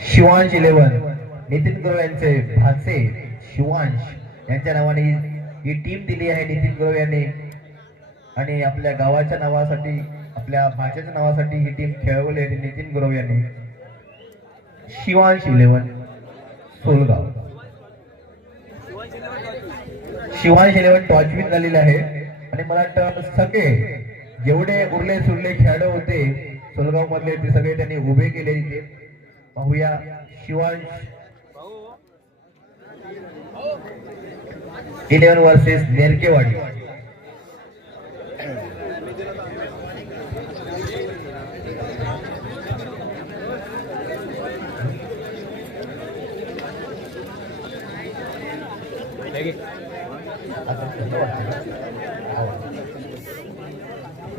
Shivansh eleven. Nitin Gurav यांचे भाचे शिवांश यांच्या नावाने ही- टीम दिली आहे नितीन गुरव यांनी. आणि आपल्या गावाच्या नावासाठी आपल्या भाषेच्या नावासाठी ही टीम खेळवली आहे नितीन गुरव यांनी. Shivansh eleven Solgaon Shivansh eleven toss win झालेले आहे. आणि मला वाटतं सगळे जेवढे उरले सुरले खेळाडू होते सोलगाव मधले ते सगळे त्यांनी उभे केले इथे. पाहूया शिवांश। इलेव्हन वर्सेस नेरकेवाडी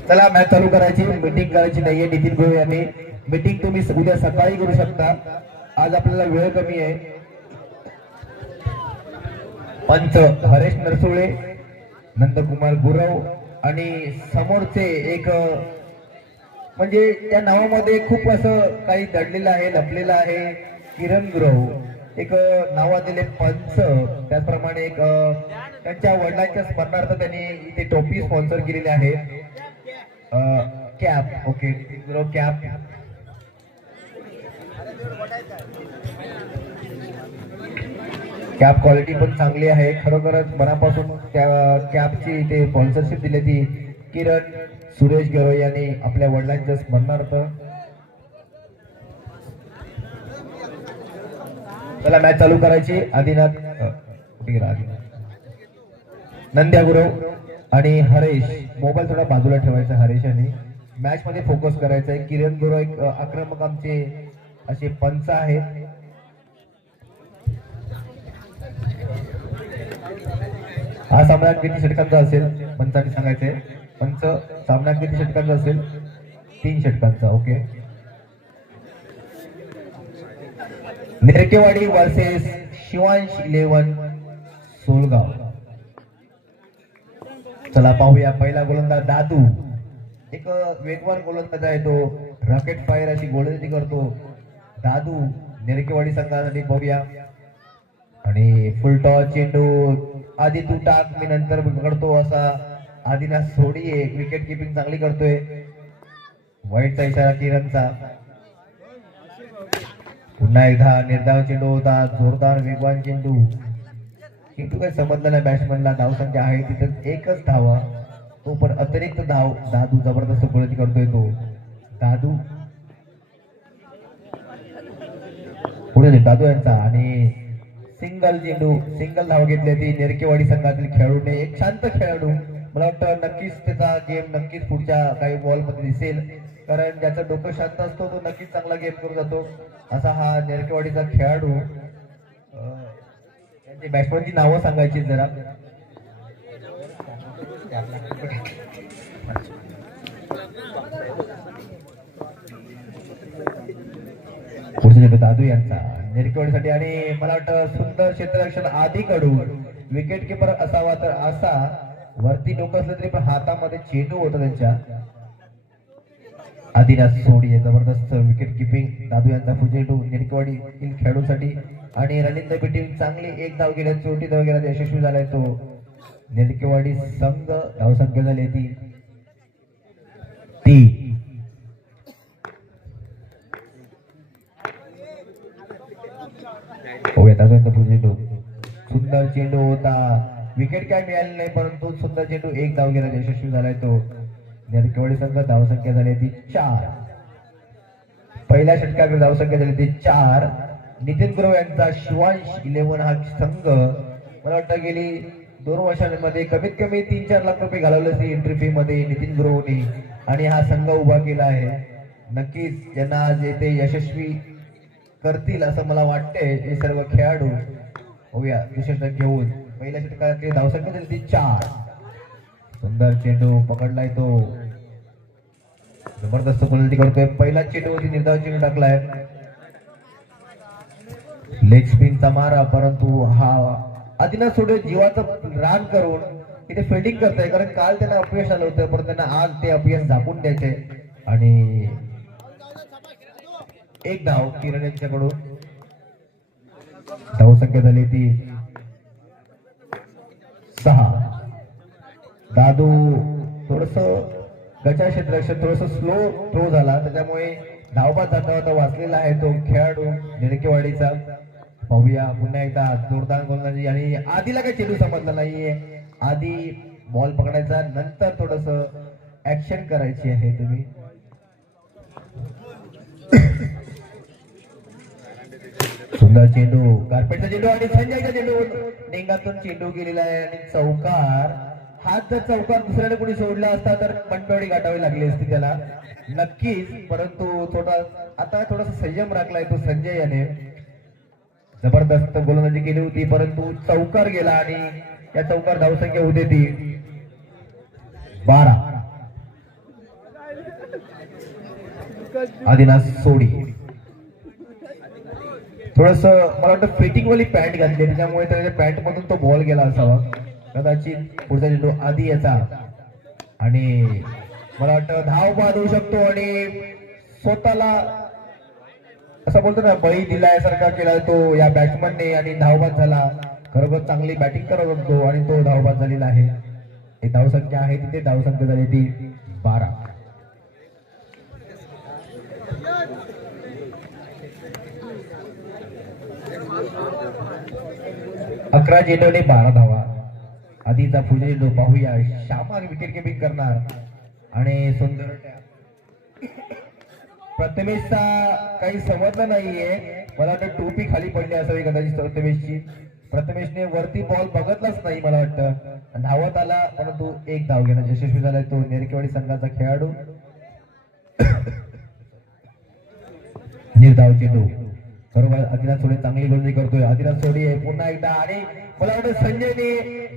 चला मॅच चालू करायची मीटिंग करायची नाहीये नितीन यांनी. मीटिंग तुम्ही उद्या सकाळी करू शकता. आज आपल्याला वेळ कमी आहे. पंच हरेश नरसुळे नंदकुमार गुरव आणि समोरचे एक म्हणजे त्या नावामध्ये खूप असं काही दडलेलं आहे लपलेलं आहे. किरण गुरव. एक अ, पंच त्याचप्रमाणे एक त्यांच्या वडिलांच्या स्मरणार्थ त्यांनी इथे टोपी स्पॉन्सर केलेली आहे. Cap. Okay. Gurav cap. Cap quality पण चांगली आहे. खरोखरच मनापासून त्या कॅबची ते स्पॉन्सरशिप दिली ती किरण सुरेश गरोई यांनी आपल्या वडिलांच्या स्मरणार्थ चला मॅच चालू करायची. आदिनाथ कुठे नंद्या गुरव आणि हरेश. मोबाईल थोडा बाजूला ठेवायचा हरेश यांनी मॅच मध्ये फोकस करायचा आहे किरण गुरव एक आक्रमक आमचे असे पंच आहेत. हा सामना किती षटकांचा असेल? पंचाने सांगायचंय. पंच सामना किती षटकांचा असेल? तीन षटकांचा okay. Nerkewadi versus Shivansh eleven Solgaon. चला पाहूया. पहिला गोलंदाज दादू. एक वेगवान गोलंदाज आहे तो. रॉकेट फायर अशी गोलंदाजी करतो. दादू निरकेवाडी संघासाठी पाहूया आणि फुलटॉ चेंडू आधी तू टाक मी नंतर करतो असा. आधीना सोडी आहे विकेट किपिंग चांगली करतोय. वाईटचा इशारा किरणचा. पुन्हा एकदा निर्धाव चेंडू होता जोरदार वेगवान चेंडू. चेंडू काही समजलं नाही बॅट्समॅनला धावसंख्या आहे तिथं एकच धावा. तो पण अतिरिक्त धाव दादू जबरदस्त गोळी करतोय तो. दादू पुढे दादू यांचा. आणि सिंगल चेंडू सिंगल धाव घेतली ती नेरकेवाडी संघातील खेळाडूने. एक शांत खेळाडू. मला वाटतं नक्कीच त्याचा गेम नक्कीच पुढच्या काही बॉलमध्ये दिसेल. कारण ज्याचं डोकं शांत असतो तो नक्कीच चांगला गेम करू जातो. असा हा नेरकेवाडीचा खेळाडू. त्यांची बॅट्समॅनची नावं सांगायची जरा. पुढचे दादू यांचा. नेरकेवाडीसाठी आणि मला वाटतं सुंदर क्षेत्ररक्षण आधी कडून विकेट किपर असावा तर असा. वरती डोकं असलं तरी पण हातामध्ये चेंडू होता त्यांच्या. आदिनाथ सोडी जबरदस्त विकेट किपिंग दादू यांचा चेंडू. निरकेवाडी खेळाडूसाठी. आणि रनिंग द टीम चांगली एक धाव गेल्या चोटी धाव गेल्या यशस्वी झालाय तो. निरकेवाडी संघ धावसंख्या झाली ती ती होऊया चेंडू सुंदर चेंडू होता. विकेट काय मिळाली नाही परंतु सुंदर चेंडू एक धाव घेण्यात यशस्वी झालाय तो. केवढी संघ धावसंख्या झाली ती चार. पहिल्या षटकाकडे धावसंख्या झाली ती चार. नितीन गुरव यांचा शिवांश इलेव्हन हा संघ. मला वाटतं गेली दोन वर्षांमध्ये कमीत कमी तीन चार लाख रुपये घालवले असते एंट्री फी मध्ये नितीन गुरवनी. आणि हा संघ उभा केला आहे. नक्कीच यांना आज येथे यशस्वी करतील असं मला वाटतंय. हे सर्व खेळाडू होऊया विशेषतः घेऊन. पहिल्या षटकाची धावसंख्या झाली ती चार. सुंदर चेंडू पकडलाय तो. जबरदस्त गोलंदाजी करतोय. पहिला चेंडू होती निर्धाव चेंडू टाकलाय. लेग स्पिनचा मारा परंतु हा आदिनाथ सोडे जीवाचं रान करून इथे फिल्डिंग करताय. कारण काल त्यांना अपयश आलं होतं पण त्यांना आज ते अपयश झाकून द्यायचे आणि एक धाव किरण यांच्याकडून. धाव संख्या झाली ती सहा. दादू थोडस गचा क्षेत्रात थोडस स्लो थ्रो झाला. त्याच्यामुळे धावपात जाता होता वाचलेला आहे तो खेळाडू निडकेवाडीचा पाहूया पुन्हा एकदा जोरदार गोलंदाजी. आणि आधीला काही चेंडू समजला नाहीये. आधी बॉल पकडायचा नंतर थोडस ऍक्शन करायची आहे तुम्ही. सुंदर चेंडू कार्पेटचा चेंडू आणि संजयचा चेंडू नेंगातून चेंडू गेलेला आहे आणि चौकार. हात जर चौकार दुसऱ्याने कोणी सोडला असता तर मनपेवडी गाठावी लागली असती त्याला. नक्कीच परंतु थोडा आता थोडासा संयम राखलाय तो संजय याने. जबरदस्त गोलंदाजी केली होती परंतु चौकार गेला आणि या चौकार धावसंख्या होते ती बारा. आदिनाथ सोडी थोडस मला वाटतं फिटिंग वाली पॅन्ट घातली त्याच्यामुळे त्याच्या पॅन्ट मधून तो बॉल गेला असावा. कदाचित पुढचा चेंडू आधी याचा. आणि मला वाटतं धाव बाद होऊ शकतो आणि स्वतःला असं बोलतो ना बळी दिल्यासारखा केला तो या बॅट्समनने आणि धावबाद झाला. खरोखर चांगली बॅटिंग करत होतो आणि तो धावबाद झालेला आहे. एक धावसंख्या आहे तिथे धावसंख्या झाली ती बारा. अकरा चेंडूने बारा धावा. आधीचा पुढे चेंडू पाहूया श्यामा विकेट किपिंग करणार. आणि सुंदर प्रथमेशचा काही समजलं नाहीये. मला वाटतं टोपी खाली पडली असावी कदाचित प्रथमेशची. प्रथमेशने वरती बॉल बघतलाच नाही मला वाटतं. धावत आला परंतु एक धाव घेण्यात यशस्वी झालाय तो नेरकेवाडी संघाचा खेळाडू. निर्धाव चेंडू बरोबर आदिनाथ सोडे चांगली गोलंदाजी करतोय. आदिनाथ सोडे आहे. पुन्हा एकदा आणि मला वाटतं संजयने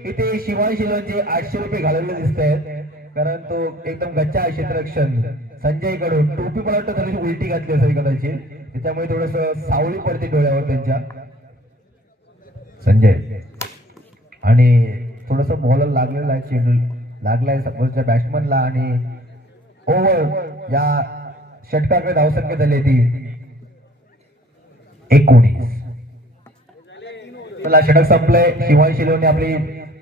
इथे शिवाय शिलोनचे आठशे रुपये घालवले दिसत आहेत कारण तो एकदम गच्चा क्षेत्ररक्षण. संजयकडून टोपी मला वाटतं थोडीशी उलटी घातली असेल कदाचित. त्याच्यामुळे थोडस सावली पडते डोळ्यावर त्यांच्या. संजय. आणि थोडस बॉलर लागलेला आहे चेंडू लागलाय समोरच्या बॅट्समनला आणि ओव्हर या षटकाकडे धावसंख्या झाली ती. एकोणीस मला षटक संपलंय. शिवाय शिलोने आपली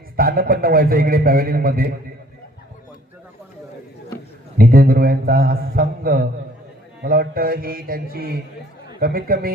स्थान पण व्हायचं इकडे पॅव्हलियनमध्ये नितीन गुरु यांचा हा संघ मला वाटतं ही त्यांची कमीत कमी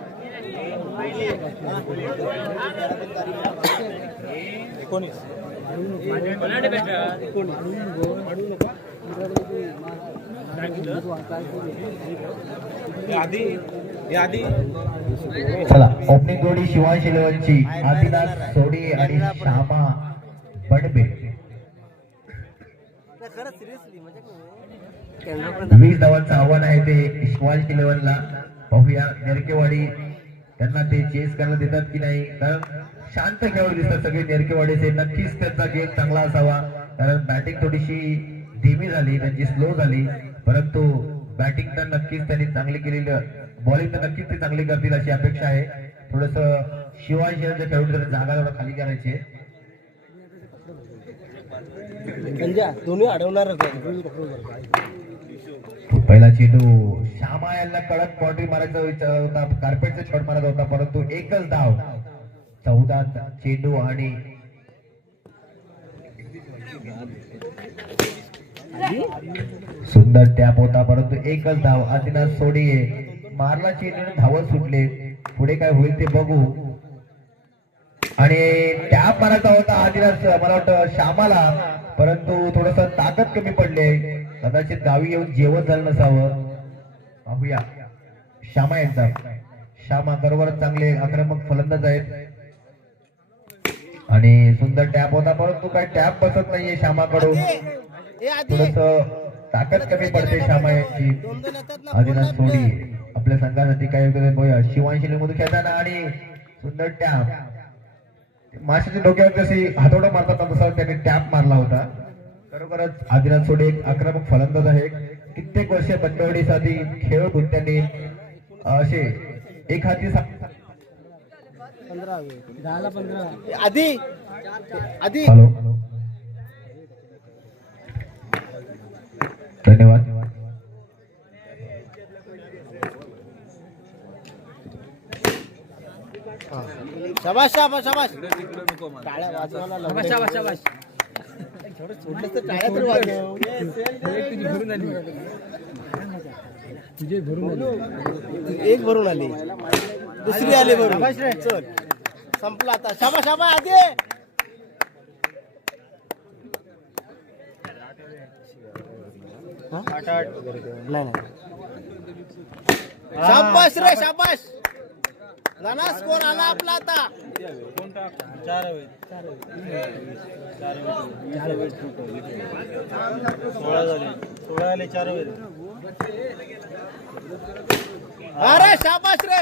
चला ओपनिंग जोडी शिवांश लेवलची आदिनाथ सोडी आणि श्यामा बडबे. वीस धावांचं आव्हान आहे ते शिवांश इलेव्हनला. पाहूया नेरकेवाडी त्यांना ते चेस करायला देतात की नाही? कारण शांत खेळाडू दिसतात सगळे. नेरकेवाडीचे नक्कीच त्यांचा गेम चांगला असावा. कारण बॅटिंग थोडीशी धीमी झाली त्यांची स्लो झाली. परंतु बॅटिंग तर नक्कीच त्यांनी चांगली केलेली बॉलिंग तर नक्कीच ते चांगली करतील अशी अपेक्षा आहे. थोडस शिवाय यांच्या खेळाडू जागा थोडं खाली करायची. दोन्ही अडवणार पहिला चेंडू श्यामा यांना कडक बाउंड्री मारायचा विचार होता कार्पेटचा शॉट मारायचा होता परंतु एकच धाव. चौदा चेंडू आणि सुंदर टॅप होता परंतु एकच धाव. आदिनाथ सोडीये मारला चेंडू धावत सुटले. पुढे काय होईल ते बघू. आणि टॅप मारायचा होता आदिनाथ मला वाटतं श्यामाला. परंतु थोडस ताकद कमी पडले. कदाचित गावी येऊन जेवण झालं नसावं. पाहूया. श्यामा यांचा. श्यामा बरोबरच चांगले आक्रमक फलंदाज आहेत. आणि सुंदर टॅप होता परंतु काय टॅप बसत नाहीये श्यामाकडून. थोडस ताकद कमी पडते श्यामा यांची. आदिनाथ सोडी आपल्या संघासाठी योगदान बघूया. शिवांशी लिंबून खेळताना आणि सुंदर टॅप. माशाच्या डोक्यावर जशी हातोडा मारतात तसा त्यांनी टॅप मारला होता. खरोखरच आदिनाथ सोडी एक आक्रमक फलंदाज आहे. कित्येक वर्ष बंडवडीसाठी खेळून त्यांनी असे एक हाती आधी आधी. हॅलो. धन्यवाद. शाबाश शाबाश शाबाश टाळ्या वाजवायला टाळ्या तरी वाजव. एक भरून आली. दुसरी आली भरून. चल. संपला आता. शाबाश शाबाश आधी शाबाश रे शाबाश. नाना स्कोर आला आपला आता. चार वेळेस सोळा झाली सोळा झाली चार अरे शाबाश रे!